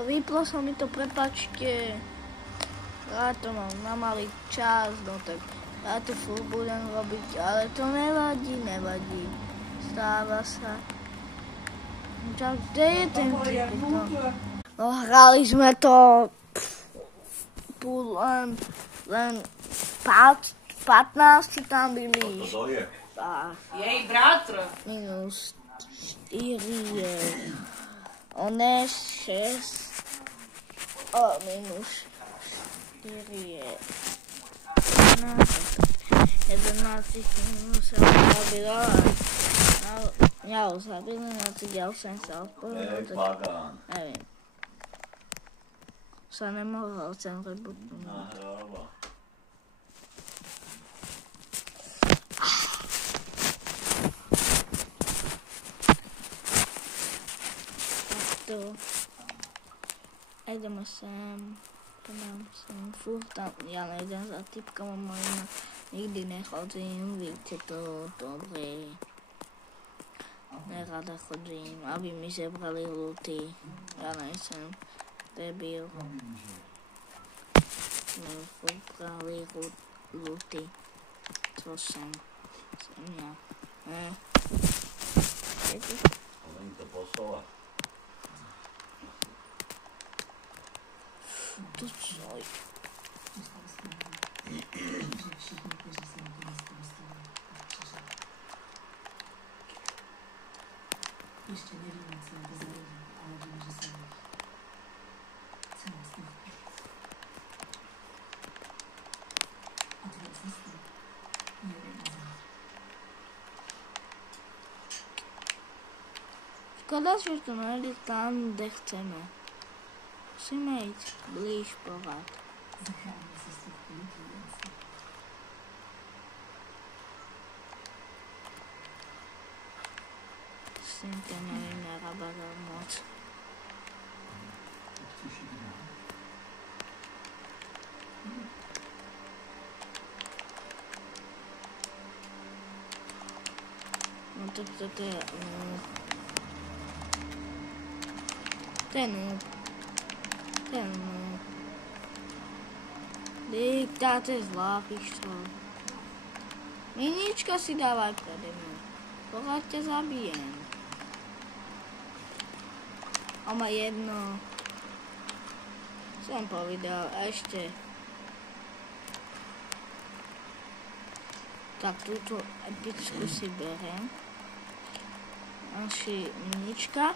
Vyplo sa mi to, prepáčte. Ja to mám na malý čas, no tak ja to furt budem robiť, ale to nevadí. Stáva sa. Čak, kde je ten typ? No hrali sme to len 15 tam byli. To je? Jej bratr. Minus 4 je. One 6. Minus 4 je 11 minus sa zabilo a ja ho zabili, ja som sa odpovedal. Neviem. Sa nemohol sem rebutnúť. Nahráva. Takto. Ideme sem. Furt tam, ja nejdem za typkama mojima, nikdy nechodím, víte to dobre. Nerada chodím, aby mi zebrali luty, ja nejsem debil. Mi furt brali luty, to som ja. Len to poslala. To co je? Ještě nevíme, co je to za lidi, ale víme, že se jich. Celá snad víc. A tvoje cesty je vymazat. Škoda, že to nejde tam, kde chceme. Musíme ísť blíž pořád. Zachránil se z těch lidí, jasně. S tým to neviem narábať moc. No tak toto je ten diktátor zlá pištol. Minička si dávaj prede mnou. Pořád ťa zabijem. A má jedno. Som povedal, ešte. Tak túto epičku si berem. Naši minička.